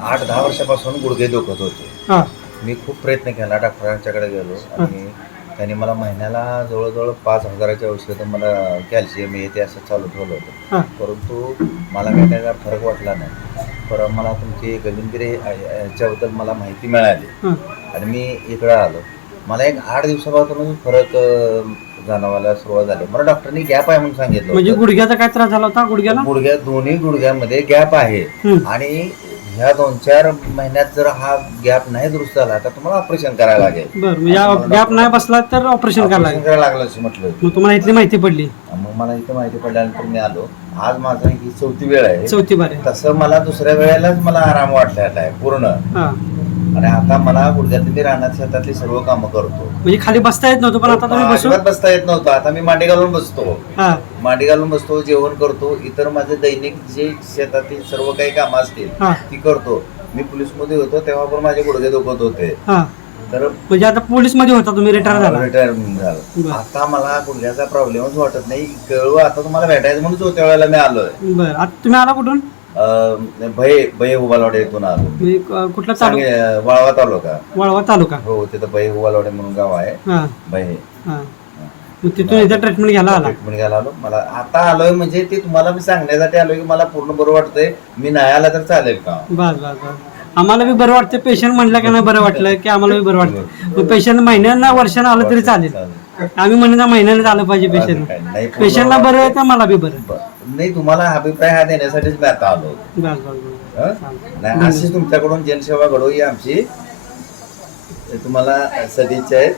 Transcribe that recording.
आठ दहा वर्षापासून गुडघे दुखत होते. हां. मी खूप प्रयत्न केला डॉक्टरांच्याकडे गेलो आणि त्यांनी मला महिन्याला जवळजवळ पाच हजाराचे औषधं मला कॅल्शियम हे ते असं चालू ठेवलं होतं. परंतु मला काही त्याचा फरक वाटला नाही. परत मला तुमची गलिंद्रे याच्याबद्दल मला माहिती मिळाली. आणि मी इकडं आलो. मला एक आठ दिवसापासून फरक जाणवायला सुरुवात झाली. मला डॉक्टरनी गॅप आहे म्हणून सांगितलं म्हणजे. गुडघ्याचा काय त्रास झाला होता गुडघ्याला? गुडघ्या दोन्ही गुडघ्यामध्ये गॅप आहे. आणि ह्या दोन चार महिन्यात जर हा गॅप नाही दुरुस्त झाला तर तुम्हाला ऑपरेशन करायला लागेल. बरं म्हणजे गॅप नाही बसला तर ऑपरेशन करायला ऑपरेशन लागेल. करायला लागलं असं म्हटलं. मग तुम्हाला इथली माहिती पडली. मग मला इथं माहिती पडल्यानंतर मी आलो. आज माझा ही चौथी वेळ आहे. चौथी बार तसं मला दुसऱ्या वेळेलाच मला आराम वाटलेला आहे पूर्ण. हां. आणि आता मला गुडघ्यातली मी रानात शेतातली सर्व कामं करतो. म्हणजे खाली बसता येत नव्हतं पण आता तुम्ही बसून अजिबात बसता येत नव्हतं. आता मी मांडी घालून बसतो. हां. मांडी घालून बसतो जेवण करतो. इतर माझे दैनिक जे शेतातील सर्व काही कामं असतील हां. ती करतो. मी पोलीसमध्ये होतो तेव्हा पण माझे गुडघे दुखत होते. हां. तर म्हणजे आता पोलीसमध्ये होता तुम्ही रिटायर झाला. रिटायरमेंट झालं. बरं. आता मला गुडघ्याचा प्रॉब्लेमच वाटत नाही. कळव आता तुम्हाला भेटायचं म्हणून चौथ्या वेळेला मी आलोय. बरं. आता तुम्ही आला कुठून? भय भय उबालवाडे इथून आलो. म्हणजे अं, कुठला सांगे तालुका वाळवा तालुका. वळवा तालुका. हो तिथं भय उबालवाडे म्हणून गाव आहे. हां. भय. हां. मग तिथून इथं ट्रीटमेंट घ्यायला आला? ट्रीटमेंट घ्यायला आलो. मला आता आलोय म्हणजे ते तुम्हाला मी सांगण्यासाठी आलोय की मला पूर्ण बरं वाटतंय. मी नाही आला तर चालेल का? बस बस बस. आम्हाला बी बरं वाटतं पेशंट म्हणलं का नाही बरं वाटलं की आम्हाला बी बरं वाटतं मग पेशंट महिन्यांना वर्षानं आलं तरी चालेल. आम्ही म्हणून महिन्याने आलं पाहिजे पेशंट काय नाही. पूर्ण पेशंटला बरं आहे तर मला बी बरं बरं. नाही तुम्हाला अभिप्राय हा देण्यासाठीच मी आता आलो हं? नाही अशीच तुमच्याकडून जनसेवा घडो ही आमची. तुम्हाला सदिच्छा आहे.